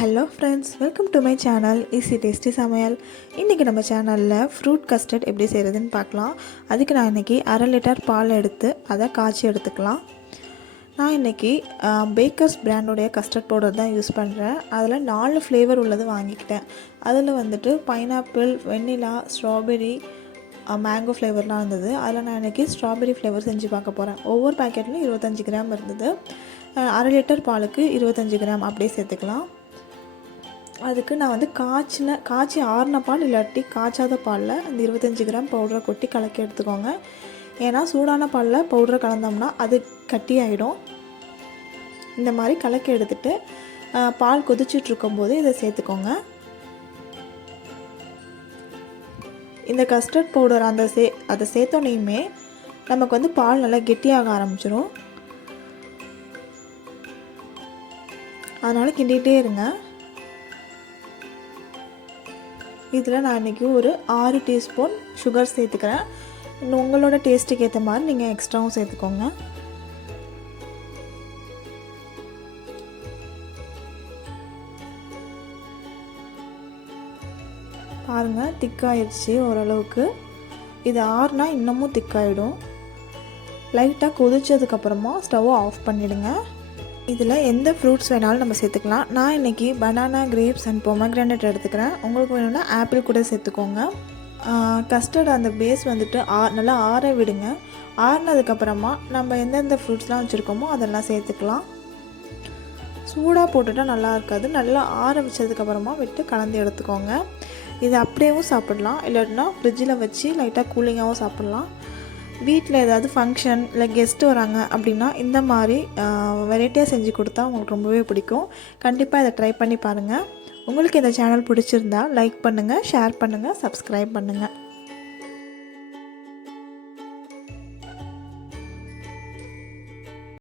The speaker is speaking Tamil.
Hello friends, welcome to my channel easy tasty சமையல். இன்றைக்கி நம்ம சேனலில் ஃப்ரூட் கஸ்டர்ட் எப்படி செய்கிறதுன்னு பார்க்கலாம். அதுக்கு நான் இன்றைக்கி 1/2 லிட்டர் பால் எடுத்து அதை காய்ச்சி எடுத்துக்கலாம். நான் இன்றைக்கி பேக்கர்ஸ் பிராண்டோடைய கஸ்டர்ட் பவுடர் தான் யூஸ் பண்ணுறேன். அதில் 4 ஃப்ளேவர் உள்ளது வாங்கிக்கிட்டேன். அதில் வந்துட்டு பைனாப்பிள், வெண்ணிலா, ஸ்ட்ராபெரி, மேங்கோ ஃப்ளேவர்லாம் இருந்தது. அதில் நான் இன்றைக்கி ஸ்ட்ராபெரி ஃப்ளேவர் செஞ்சு பார்க்க போகிறேன். ஒவ்வொரு பேக்கெட்லையும் 25 கிராம் இருந்தது. 1/2 லிட்டர் பாலுக்கு 25 கிராம் அப்படியே சேர்த்துக்கலாம். அதுக்கு நான் வந்து காய்ச்சி ஆறின பால் இல்லாட்டி காய்ச்சாத பாலில் அந்த 25 கிராம் பவுடரை கொட்டி கலக்கி எடுத்துக்கோங்க. ஏன்னா சூடான பாலில் பவுடரை கலந்தோம்னா அது கட்டி ஆகிடும். இந்த மாதிரி கலக்கி எடுத்துகிட்டு பால் கொதிச்சிட்ருக்கும்போது இதை சேர்த்துக்கோங்க. இந்த கஸ்டர்ட் பவுடர் அதை சேர்த்தோன்னையுமே நமக்கு வந்து பால் நல்லா கெட்டியாக ஆரம்பிச்சிடும். அதனால் கிண்டிகிட்டே இருங்க. இதில் நான் இன்றைக்கி ஒரு 6 டீஸ்பூன் சுகர் சேர்த்துக்கிறேன். உங்களோட டேஸ்ட்டுக்கு ஏற்ற மாதிரி நீங்கள் எக்ஸ்ட்ராவும் சேர்த்துக்கோங்க. பாருங்கள், திக்காயிடுச்சு ஓரளவுக்கு. இது ஆறுனா இன்னமும் திக்காயிடும். லைட்டாக கொதிச்சதுக்கப்புறமா ஸ்டவ்வை ஆஃப் பண்ணிவிடுங்க. இதில் எந்த ஃப்ரூட்ஸ் வேணாலும் நம்ம சேர்த்துக்கலாம். நான் இன்றைக்கி பனானா, கிரேப்ஸ் அண்ட் பொமக்ரானேட் எடுத்துக்கிறேன். உங்களுக்கு வேணும்னா ஆப்பிள் கூட சேர்த்துக்கோங்க. கஸ்டர்ட் அந்த பேஸ் வந்துட்டு நல்லா ஆற விடுங்க. ஆறினதுக்கப்புறமா நம்ம எந்தெந்த ஃப்ரூட்ஸ்லாம் வச்சுருக்கோமோ அதெல்லாம் சேர்த்துக்கலாம். சூடாக போட்டுட்டால் நல்லா இருக்காது. நல்லா ஆற வச்சதுக்கப்புறமா விட்டு கலந்து எடுத்துக்கோங்க. இது அப்படியேவும் சாப்பிடலாம், இல்லாட்டினா ஃப்ரிட்ஜில் வச்சு லைட்டாக கூலிங்காகவும் சாப்பிட்லாம். வீட்டில் ஏதாவது ஃபங்க்ஷன் இல்லை கெஸ்ட்டு வராங்க அப்படின்னா இந்த மாதிரி வெரைட்டியாக செஞ்சு கொடுத்தா உங்களுக்கு ரொம்பவே பிடிக்கும். கண்டிப்பாக இதை ட்ரை பண்ணி பாருங்கள். உங்களுக்கு இந்த சேனல் பிடிச்சிருந்தா லைக் பண்ணுங்கள், ஷேர் பண்ணுங்கள், சப்ஸ்கிரைப் பண்ணுங்கள்.